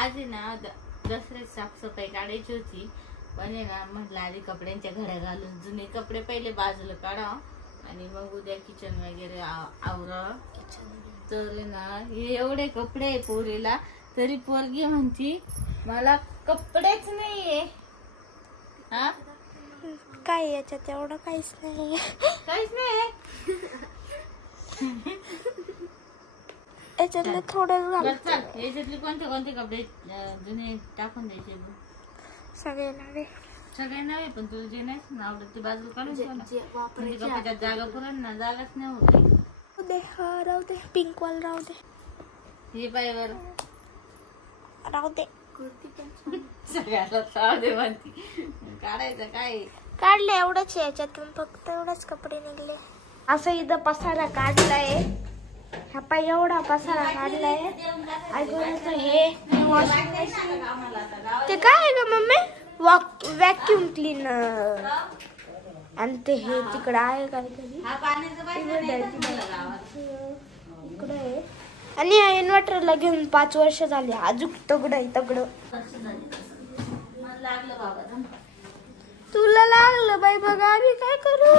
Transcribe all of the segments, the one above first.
आज आहे ना दसऱ्यात साफसफाई काढायची होती, पण आहे ना म्हटलं आधी कपड्यांच्या घड्या घालून जुने कपडे पहिले बाजूला काढा आणि मग उद्या किचन वगैरे आवरा. तर ना हे एवढे कपडे आहे पोरीला, तरी पोरगी म्हणती मला कपडेच नाहीये. हा काय याच्यात एवढं काहीच नाही, काहीच नाही. याच्यातले थोडेच घालते. याच्यातले कोणते कोणते कपडे जुने टाकून द्यायचे? सगळे नवे. सगळे नवे, पण तुला जे नाही ना आवडत ते बाजूला काढून कपड्याच्या जागा पुरण ना, जागाच नाही होत. राहू दे, पिंक वाल राहू दे. हे पायवर राहू दे. सगळ्याला राहू दे म्हणती. काढायचं काय? काढले एवढंच, याच्यातून फक्त एवढेच कपडे निघले. असं इथं पसारा काढलाय, हा पाय एवढा पसारा काढलाय. हे ते काय आहे ग मम्मी? Vacuum cleaner. आणि ते हे तिकडं आहे काहीतरी इकडं आहे. आणि या इन्व्हर्टरला घेऊन 5 वर्ष झाली, अजून तगड आहे तगड. तुला लागलं बाई, बघा आम्ही काय करू?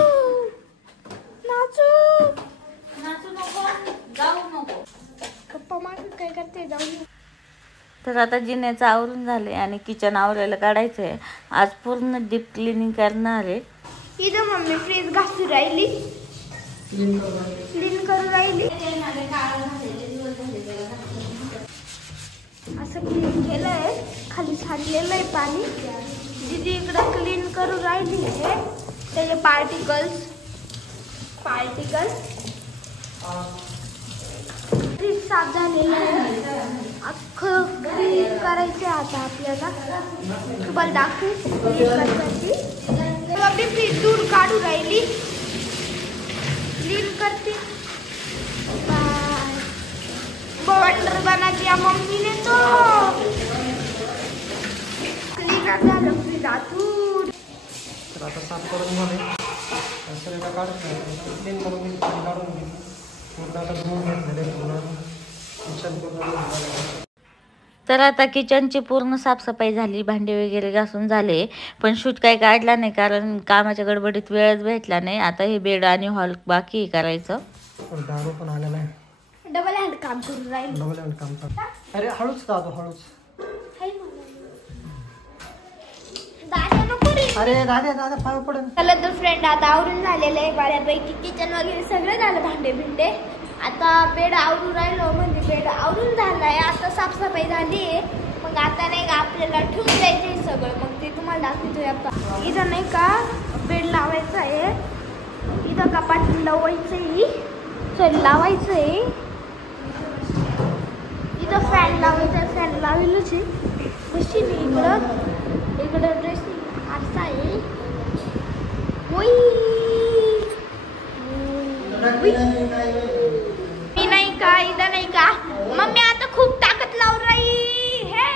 नाचू नको, जाऊ नको. पप्पा माग काय करते, जाऊ. तर आता जिन्याचं आवरून झाले आणि किचन आवरायला काढायचंय. आज पूर्ण डीप क्लिनिंग करणार आहे. इथं मम्मी फ्रीज घासून राहिली, क्लीन करून राहिली. असं क्लीन केलंय, खाली सांडलेलं आहे पाणी. दीदी इकडं क्लीन करून राहिली आहे. त्याचे पार्टिकल्स फ्रीज साफ झालेलं आहे. अख्खं क्लीन करायचं आता आपल्याला. तुम्हाला दाखवू क्लीन करण्याची. मम्मी फ्रीज दूर काढू राहिली, क्लीन करते. वॉटर बना दिया मम्मी ने तो. क्लीनर झालं फ्रीज आतून. तर आता साफ करून झाले, सगळं काढून क्लीन करून काढून घेतली. पूर्ण आता धुवून घेतलेले पूर्ण किचन पूर्ण. तर आता किचनची पूर्ण साफसफाई झाली, भांडे वगैरे घासून झाले, पण शूट काही काढला नाही कारण कामाच्या गडबडीत वेळच भेटला नाही. आता हे बेड आणि हॉल बाकी करायचं. दारू पण आलेला आहे. डबल हँड काम करून राहील. डबल हँड काम कर. अरे हळूच दादू, हळूच. अरे दादा पाय पडेल. चला तर फ्रेंड, आता आवरून झालेलं आहे बऱ्यापैकी. किचन वगैरे सगळं झालं, भांडे भिंडे. आता बेड आवरून राहिलो, म्हणजे बेड आवरून झालाय. आता साफसफाई झाली आहे. मग आता नाही का आपल्याला ठेवून द्यायचं सगळं, मग ते तुम्हाला दाखवतोय. आता इथं नाही का बेड लावायचं आहे, इथं कपाट लावायचं आहे, इथं फॅन लावायचा. फॅन लावलेलंच आहे. मशीन इकडं ड्रेसिंग आरसा आहे. मी नाही का इथं नाही का मम्मी आता खूप ताकद लावून राही. हे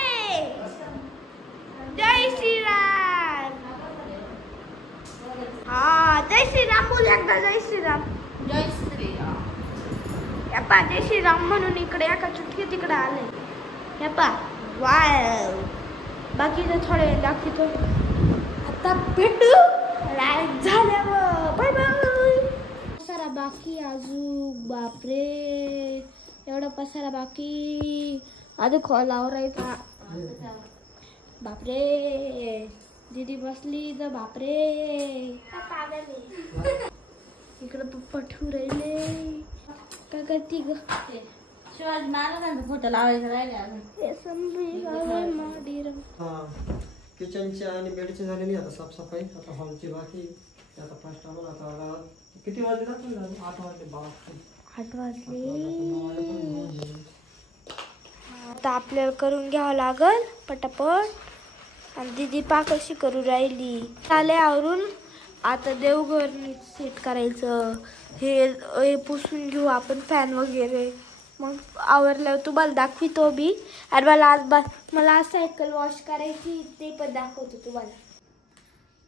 जय श्रीराम. हा जय श्रीराम बोल एकदा. जय श्रीराम. जय श्रीराम. यापा जय श्रीराम म्हणून इकडे एका चुटकी तिकडे आले. यापा वाव. बाकी तर थोडे वेळ दाखवतो. आता भेटू लाईक झाल्यावर. Bye bye. पसारा बाकी अजून, बापरे एवढा पसारा बाकी. आधी खोलावर राहायचा. बापरे दीदी बसली तर बापरे. इकडं पप्पा ठेवून राहिले. काय करती ग? शिवाजी महाराजांचा फोटो लावायचा राहिला. किचनची आणि बेडची झालेली आता साफसफाई. आता हॉलची बाकी. आता फर्स्ट आम्हाला आता किती वाजले जातील? 8 वाजले. 8 वाजले. आता आपल्याला करून घ्यावं लागल पटापट. आणि दीदी कशी करू राहिली. आले आवरून. आता देवघर सेट करायचं. हे पुसून घेऊ आपण फॅन वगैरे. मग आवरल्यावर तुम्हाला दाखवितो बी. आणि मला आज सायकल वॉश करायची, ते पण दाखवतो तुम्हाला.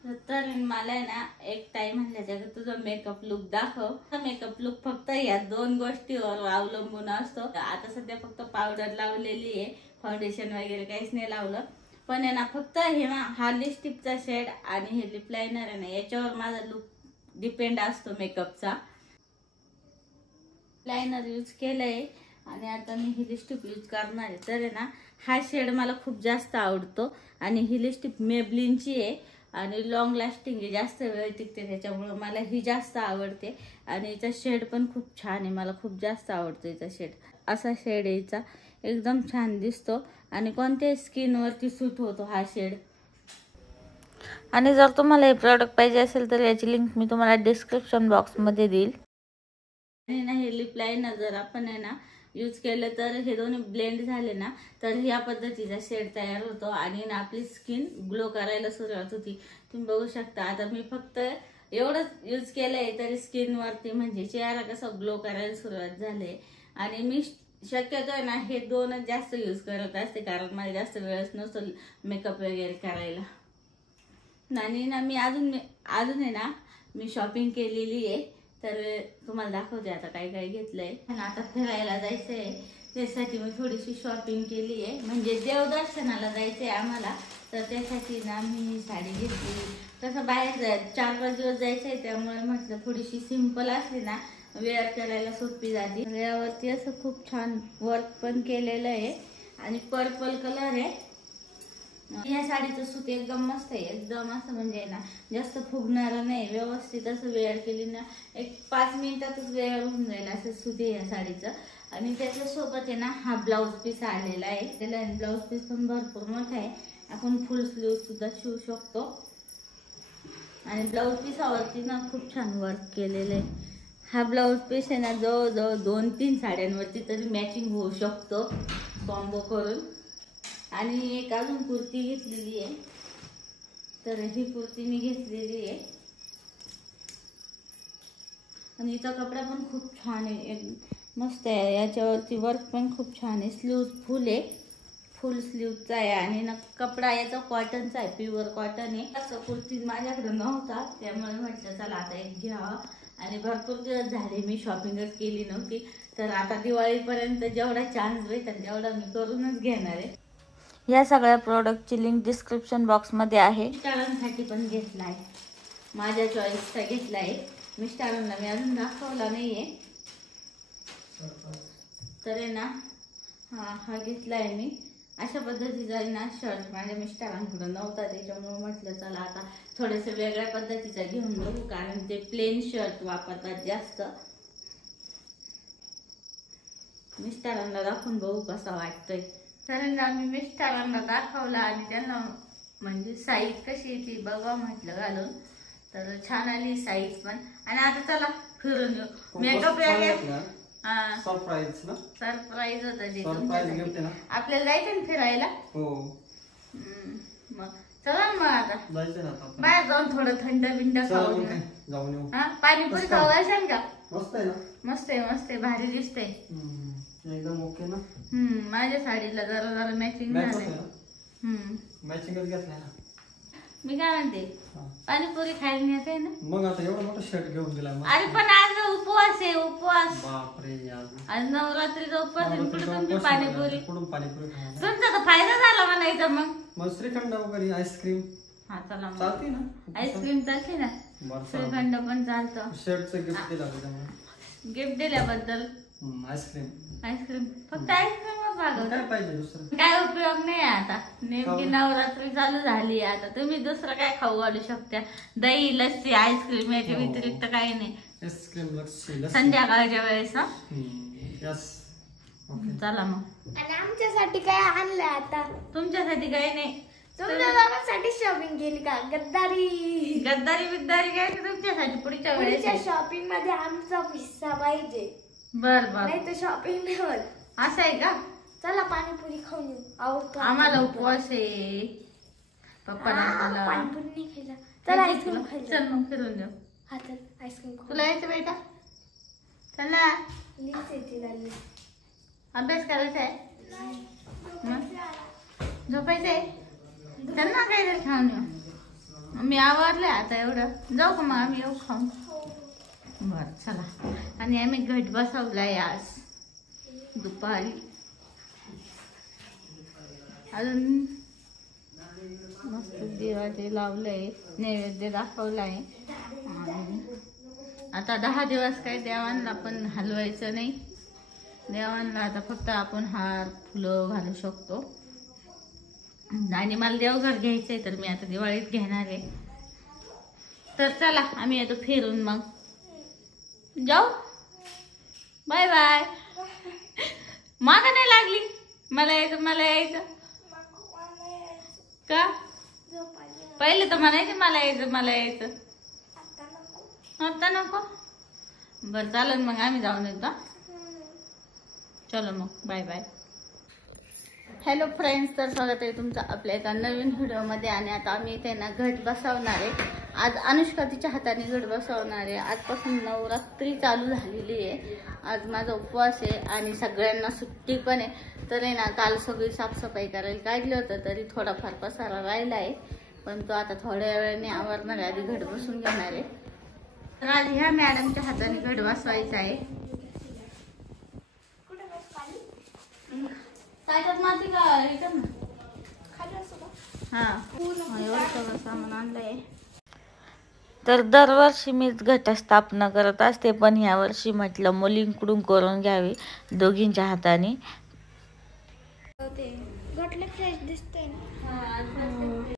तर मला आहे ना एक टाइम म्हणलं तुझा मेकअप लुक दाखव. मेकअप लुक फक्त या 2 गोष्टीवर अवलंबून असतो. आता सध्या फक्त पावडर लावलेली आहे, फाउंडेशन वगैरे काहीच नाही लावलं. पण आहे ना फक्त हे ना हा लिपस्टिकचा शेड आणि हे लिप लायनर आहे ना याच्यावर माझा लुक डिपेंड असतो मेकअपचा. लायनर यूज केलंय आणि आता मी ही लिपस्टिक यूज करणार आहे. तर आहे ना हा शेड मला खूप जास्त आवडतो आणि ही लिपस्टिक मेबलिनची आहे आणि लॉंग लास्टिंग आहे, जास्त वेळ टिकते, त्याच्यामुळे मला ही जास्त आवडते. आणि याचा शेड पण खूप छान आहे, मला खूप जास्त आवडतो याचा शेड. असा शेड याचा एकदम छान दिसतो आणि कोणत्याही स्किनवरती सूट होतो हा शेड. आणि जर तुम्हाला हे प्रोडक्ट पाहिजे असेल तर याची लिंक मी तुम्हाला डिस्क्रिप्शन बॉक्समध्ये देईल. आणि ना हे लिप लायनर जर आपण आहे ना यूज केलं तर हे दोन्ही ब्लेंड झाले ना तर ह्या पद्धतीचा शेड तयार होतो आणि ना आपली स्किन ग्लो करायला सुरुवात होती. तुम्ही बघू शकता आता मी फक्त एवढंच यूज केलंय तरी स्किनवरती म्हणजे चेहरा कसा ग्लो करायला सुरुवात झाले. आणि मी शक्यतो आहे ना हे 2च जास्त यूज करत असते कारण मला जास्त वेळच नसतो मेकअप वगैरे करायला. आणि ना मी अजून आहे ना मी शॉपिंग केलेली आहे, तर तुम्हाला दाखवते आता काय काय घेतलंय. आणि आता फिरायला जायचंय त्यासाठी मी थोडीशी शॉपिंग केली आहे, म्हणजे देवदर्शनाला जायचंय आम्हाला, तर त्यासाठी ना मी साडी घेतली. तसं बाहेर 4-5 दिवस जायचंय त्यामुळे म्हटलं थोडीशी सिंपल असली ना वेअर करायला सोपी जाते. यावरती असं खूप छान वर्क पण केलेलं आहे आणि पर्पल कलर आहे. या साडीचं सूत एकदम मस्त आहे, एकदम असं म्हणजे ना जास्त फुगणारं नाही, व्यवस्थित असं वेअर केली ना एक 5 मिनिटातच वेअर होऊन जाईल असं सूत आहे या साडीचं. आणि त्याच्यासोबत आहे ना हा ब्लाऊज पीस आलेला आहे. त्याला ब्लाऊज पीस पण भरपूर मोठा आहे, आपण फुल स्लीव सुद्धा शिवू शकतो. आणि ब्लाऊज पीसावरती ना खूप छान वर्क केलेलं आहे. हा ब्लाऊज पीस आहे ना जवळजवळ 2-3 साड्यांवरती तरी मॅचिंग होऊ शकतो कॉम्बो करून. आणि एक अजून कुर्ती घेतलेली आहे, तर ही कुर्ती मी घेतलेली आहे आणि हिचा कपडा पण खूप छान आहे, मस्त आहे. याच्यावरती वर्क पण खूप छान आहे, स्लीव्ज फुल आहे, फुल स्लीवचा आहे आणि ना कपडा याचा कॉटनचा आहे, प्युअर कॉटन आहे. असं कुर्ती माझ्याकडे नव्हता त्यामुळे म्हटलं चला आता एक घ्यावा. आणि भरपूर दिवस झाले मी शॉपिंगच केली नव्हती, तर आता दिवाळीपर्यंत जेवढा चान्स भेटेल तेवढा मी करूनच घेणार आहे. या सगळ्या प्रोडक्टची लिंक डिस्क्रिप्शन बॉक्समध्ये आहे. मिस्टरांसाठी पण घेतला आहे, माझ्या चॉईसचा घेतला आहे. मिस्टरांना मी अजून दाखवला नाहीये, तर आहे ना हा घेतला आहे मी. अशा पद्धतीचा ना शर्ट माझ्या मिस्टरांकडे नव्हता त्याच्यामुळे म्हटलं चला आता थोडेसे वेगळ्या पद्धतीचा घेऊन बघू, कारण ते प्लेन शर्ट वापरतात जास्त. मिस्टरांना दाखवून बघू कसा वाटतोय. तर मी मिस्टरांना दाखवला आणि त्यांना म्हणजे साईज कशी ती बघा म्हटलं घालून, तर छान आली साईज पण. आणि आता चला फिरून येऊ. मेकअप सरप्राईज होता ते तुमच्यासाठी. आपल्याला जायचं ना फिरायला. हो मग चला मग आता जायचं ना बाहेर जाऊन थोडं थंड बिंड खाऊ जाऊन येऊ. हा पाणीपुरी खाऊ असाल का? मस्त आहे ना, मस्त आहे मस्त आहे, भारी दिसते एकदम. ओके ना. माझ्या साडीला जरा जरा मॅचिंग झालंय. मॅचिंगच घेतलंय ना. मी काय म्हणते पाणीपुरी खायला नेते ना. मग आता एवढा मोठा शर्ट घेऊन दिला. अरे पण आज उपवास आहे, उपवास. बापरे आज नवरात्रीचा उपवास आहे, कुठे तुमची पाणीपुरी? कुठून पाणीपुरी खायला? तुमचा तर फायदा झाला म्हणायचा. मग श्रीखंड वगैरे आईस्क्रीम. हा चला चालते ना, आईस्क्रीम चालते ना, श्रीखंड पण चालतं. शर्टचं गिफ्ट दिलं, गिफ्ट दिल्याबद्दल. आईस्क्रीम फक्त आईस्क्रीमच भागवत, काय पाहिजे दुसरं काय उपयोग नाही. आता नेमकी नवरात्री चालू झाली, आता तुम्ही दुसरं काय खाऊ घालू शकता? दही लस्सी आईस्क्रीम याच्या व्यतिरिक्त काही नाही. आईस्क्रीम लस्सी संध्याकाळच्या वेळेस. चला मग. आणि आमच्यासाठी काय आणलंय आता? तुमच्यासाठी काही नाही, तुमच्या दोघांसाठी शॉपिंग केली का? गद्दारी बिद्दारी काय तुमच्यासाठी पुढच्या शॉपिंग मध्ये आमचा हिस्सा पाहिजे. बर नाही तर शॉपिंग नाही होत. असं आहे का? चला पाणीपुरी खाऊन येऊ. आवडतो आम्हाला उपवास आहे. पप्पाला पाणीपुरी नाही खायला. चला आईस्क्रीम खायला. चल मग फिरून जाऊ. हा चल आईस्क्रीम खाऊ. तुला यायचं बेटा? चल ना. अभ्यास करायचा आहे, झोपायचं आहे. चल ना काहीतरी खाऊन येऊ. मी आवरले आता एवढं. जाऊ का मग आम्ही येऊ खाऊन? बरं चला. आणि आम्ही घट बसवलाय आज दुपारी. अजून मस्त दिवा ते लावलंय, नैवेद्य दाखवलाय. आणि आता 10 दिवस काही देवांना पण हलवायचं नाही. देवांना आता फक्त आपण हार फुलं घालू शकतो. आणि मला देवघर घ्यायचंय तर मी आता दिवाळीत घेणार आहे. तर चला आम्ही येतो फिरून, मग जाऊ. Bye bye. मागा नाही लागली. मला यायचं का? पहिले तर म्हणायचे मला यायचं. आता नको. बरं चालेल मग आम्ही जाऊन येतो. चलो मग बाय बाय. हॅलो फ्रेंड्स, तर स्वागत आहे तुमचं आपल्या एका नवीन व्हिडिओमध्ये. आणि आता आम्ही इथे ना घट बसवणार आहे. आज अनुष्का तिच्या हाताने घट बसवणार आहे. आजपासून नवरात्री चालू झालेली आहे. आज माझा उपवास आहे आणि सगळ्यांना सुट्टी पण आहे. तर आहे ना, काल सगळी साफसफाई करायला काढलं होतं, तरी थोडाफार पसारा राहिला आहे. पण तो आता थोड्या वेळाने आवरणार आहे. आधी घट बसून घेणार आहे. तर आज ह्या मॅडमच्या हाताने घट बसवायचा आहे. ताटात माती का इथं ना हा एवढं सगळं सामान आणलंय. तर दरवर्षी मीच घटस्थापना करत असते, पण ह्या वर्षी म्हटलं मुलींकडून करून घ्यावी दोघींच्या हाताने. घटले फ्रेश दिसते ना.